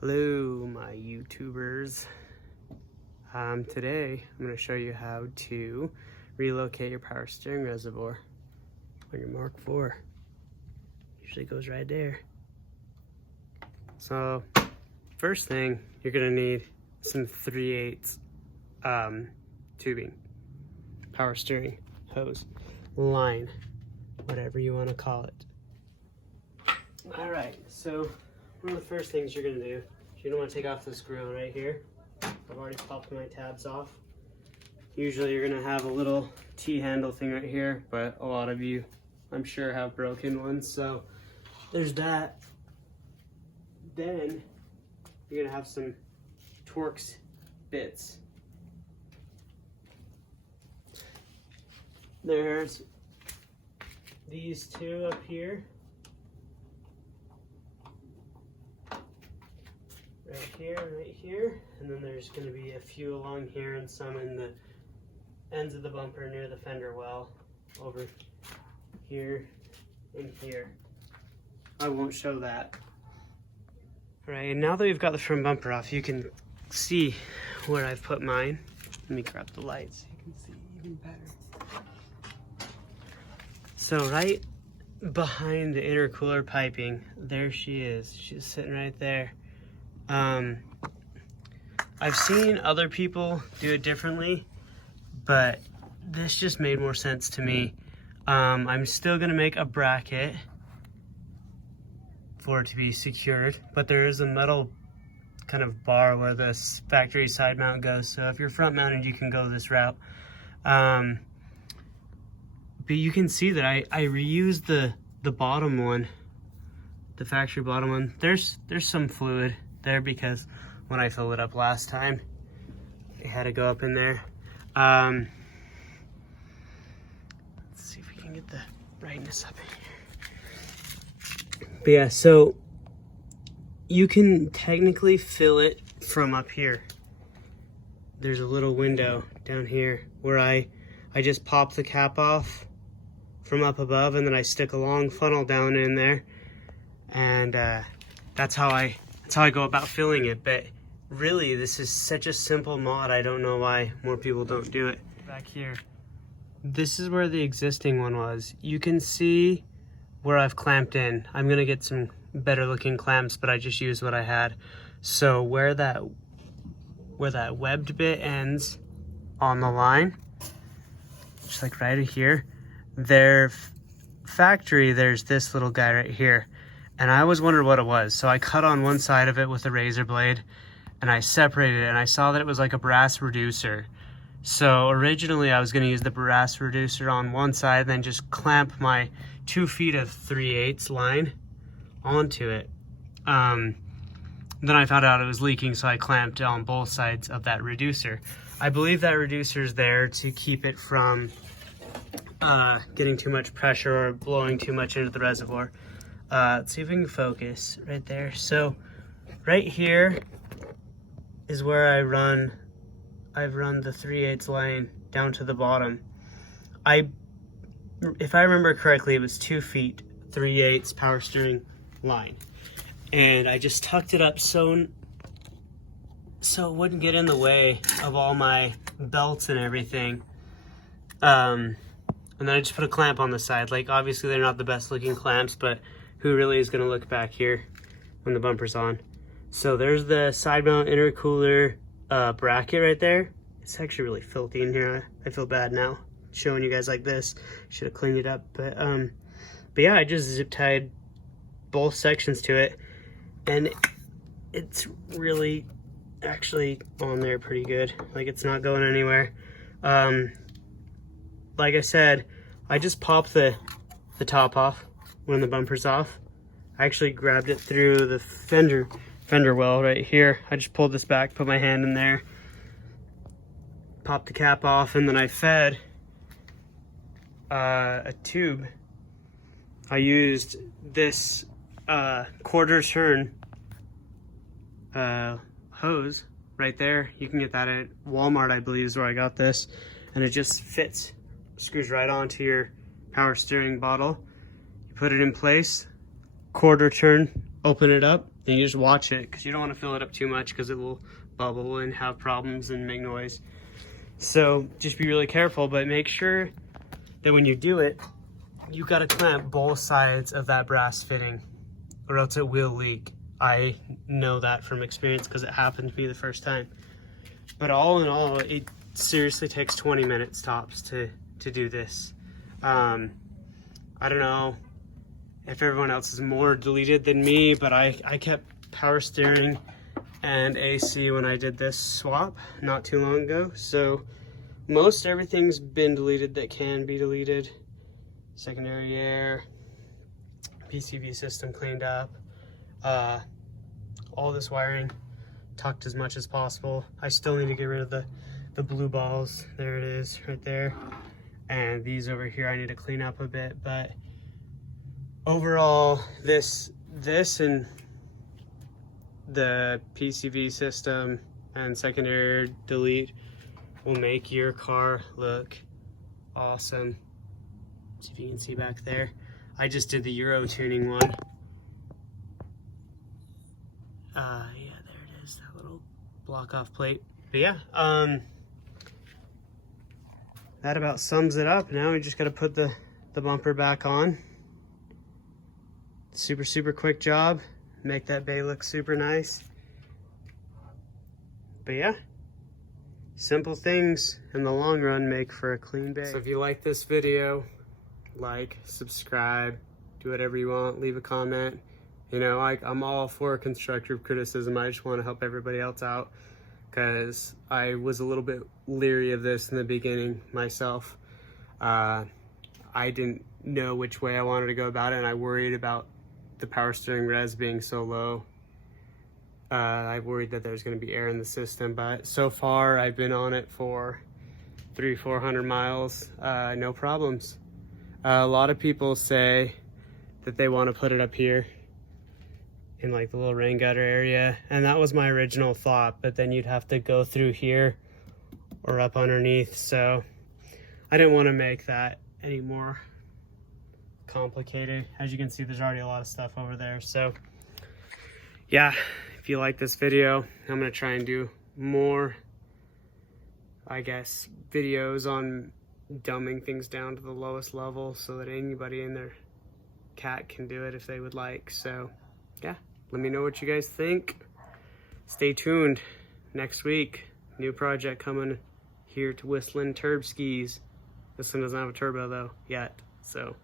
Hello my YouTubers. Today I'm going to show you how to relocate your power steering reservoir on your Mk4. Usually goes right there. So first thing, you're going to need some 3/8 tubing, power steering hose, line, whatever you want to call it. Alright, so one of the first things you're going to do is you're going to want to take off the screw on right here. I've already popped my tabs off. Usually you're going to have a little T-handle thing right here, but a lot of you, I'm sure, have broken ones. So there's that. Then you're going to have some Torx bits. There's these two up here. Right here, and then there's going to be a few along here and some in the ends of the bumper near the fender well, over here and here. I won't show that. Alright, and now that we've got the front bumper off, you can see where I've put mine. Let me grab the light so you can see even better. So right behind the intercooler piping, there she is. She's sitting right there. I've seen other people do it differently, but this just made more sense to me. I'm still gonna make a bracket for it to be secured, but there is a metal kind of bar where the factory side mount goes. So if you're front mounted, you can go this route. But you can see that I reused the bottom one, the factory bottom one. There's some fluid there because when I filled it up last time, it had to go up in there. Let's see if we can get the brightness up in here. But yeah, so you can technically fill it from up here. There's a little window down here where I just pop the cap off from up above, and then I stick a long funnel down in there, and that's how I go about filling it. But really, this is such a simple mod, I don't know why more people don't do it. Back here, this is where the existing one was. You can see where I've clamped in. I'm gonna get some better looking clamps, but I just used what I had. So where that webbed bit ends on the line, just like right here, their factory, there's this little guy right here. And I always wondered what it was. So I cut on one side of it with a razor blade and I separated it, and I saw that it was like a brass reducer. So originally I was gonna use the brass reducer on one side and then just clamp my 2 feet of 3/8 line onto it. Then I found out it was leaking, so I clamped on both sides of that reducer. I believe that reducer is there to keep it from getting too much pressure or blowing too much into the reservoir. Let's see if we can focus right there. So right here is where I've run the 3/8 line down to the bottom. If I remember correctly, it was 2 feet 3/8 power steering line, and I just tucked it up so it wouldn't get in the way of all my belts and everything. And then I just put a clamp on the side. Like, obviously they're not the best looking clamps, but who really is going to look back here when the bumper's on? So there's the side mount intercooler bracket right there. It's actually really filthy in here. I feel bad now showing you guys like this. Should have cleaned it up. But yeah, I just zip tied both sections to it, and it's really actually on there pretty good. Like, it's not going anywhere. Like I said, I just popped the top off when the bumper's off. I actually grabbed it through the fender well right here. I just pulled this back, put my hand in there, popped the cap off, and then I fed a tube. I used this quarter turn hose right there. You can get that at Walmart, I believe is where I got this, and it just fits, screws right onto your power steering bottle. You put it in place, quarter turn, open it up, then you just watch it, because you don't want to fill it up too much because it will bubble and have problems and make noise. So just be really careful, but make sure that when you do it, you got to clamp both sides of that brass fitting, or else it will leak. I know that from experience because it happened to me the first time. But all in all, it seriously takes 20 minutes tops to do this. I don't know if everyone else is more deleted than me, but I kept power steering and AC when I did this swap not too long ago. So most everything's been deleted that can be deleted. Secondary air, PCV system cleaned up, all this wiring tucked as much as possible. I still need to get rid of the blue balls. There it is right there. And these over here I need to clean up a bit, but overall this and the PCV system and secondary delete will make your car look awesome. See if you can see back there. I just did the Euro tuning one. Yeah, there it is, that little block off plate. But yeah, that about sums it up. Now we just gotta put the bumper back on. Super quick job. Make that bay look super nice. But yeah, simple things in the long run make for a clean bay. So if you like this video, like, subscribe, do whatever you want, leave a comment. You know, I'm all for constructive criticism. I just want to help everybody else out, because I was a little bit leery of this in the beginning myself. I didn't know which way I wanted to go about it, and I worried about the power steering res being so low. I worried that there's going to be air in the system, but so far I've been on it for 300-400 miles, no problems. A lot of people say that they want to put it up here in like the little rain gutter area, and that was my original thought, but then you'd have to go through here or up underneath, so I didn't want to make that any more complicated. As you can see, there's already a lot of stuff over there. So yeah, if you like this video, I'm gonna try and do more, I guess, videos on dumbing things down to the lowest level so that anybody in their cat can do it if they would like. So yeah, let me know what you guys think. Stay tuned. Next week, new project coming here to Whistling Turb Skis. This one doesn't have a turbo though yet, so